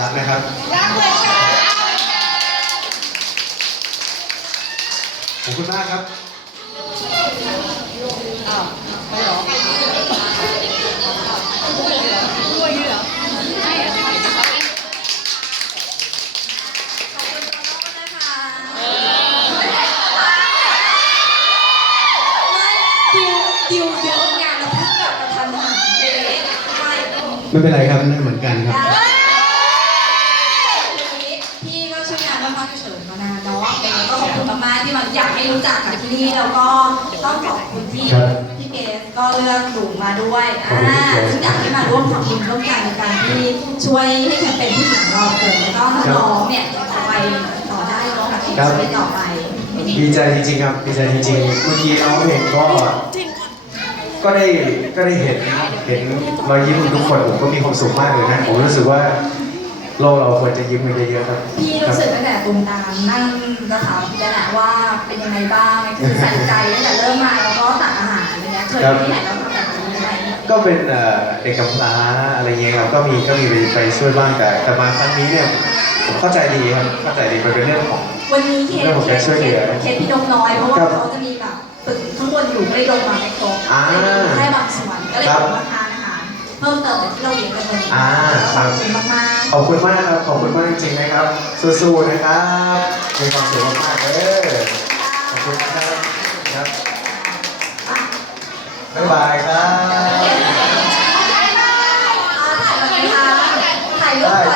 รักนะครับ รักเลยค่ะขอบคุณมากครับอ้าวไปเหรอด้วยเหรอไม่อะดิวดิวเยอะงานเราเพิ่งกลับมาทำอาหารเองไม่ไม่เป็นไรครับนั่นเหมือนกันครับ พี่ ก็ช่วยงานบ้านพักเฉยๆมานานเนาะก็ขอบคุณมากๆที่มาอยากให้รู้จักกับที่นี่แล้วก็ต้องขอบคุณที่ครับพี่เกสก็เลือกหนูมาด้วยขอบอ่าคุณพี่เกสซึ่งอยากให้มาร่วมทำบุญร่วมกันในการที่ช่วยให้แคมเปญที่หนังเราเกิดแล้วก็น้องๆเนี่ยต่อไปต่อได้เนาะกับที่จะไปต่อไปดีใจจริงๆครับดีใจจริงๆเมื่อกี้น้องเองก็ก็ได้ก็ได้เห็นเห็นรอยยิ้มของทุกคนผมก็มีความสุขมากเลยนะผมรู้สึกว่า โลกเราควรจะยิ้มกันเยอะๆครับ พี่รู้สึกตั้งแต่ตูมตามนั่งจะถามพี่แล้วแหละว่าเป็นยังไงบ้างคือใส่ใจตั้งแต่เริ่มมาแล้วก็ตักอาหารอะไรเงี้ยเคยไปที่ไหนแล้วทำแบบนี้ไหมก็เป็นเอ่อเด็กกำพร้าอะไรเงี้ยครับก็มีก็มีไปไปช่วยบ้างแต่แต่มาครั้งนี้เนี่ยผมเข้าใจดีครับเข้าใจดีมันเป็นเรื่องของวันนี้เคสเรื่องของเคการสช่วยเหลือเคสพี่นกน้อยเพราะว่าครับเขาจะมีแบบตึกข้างบนอยู่ไม่ลงมาไม่ครบอ่าแค่บางส่วนก็เลยครับมาทานอาหาร เพิ่มเติมแากที่เราเรียกันเลยอ่าครับ ขอบคุณมากขอบคุณมากครับ ขอบคุณมากจริงๆนะครับ สู้ๆนะครับ มีความสุขมากๆเลยขอบคุณครับครับบ๊ายบายครับ ๆถ่ายรูปก่อน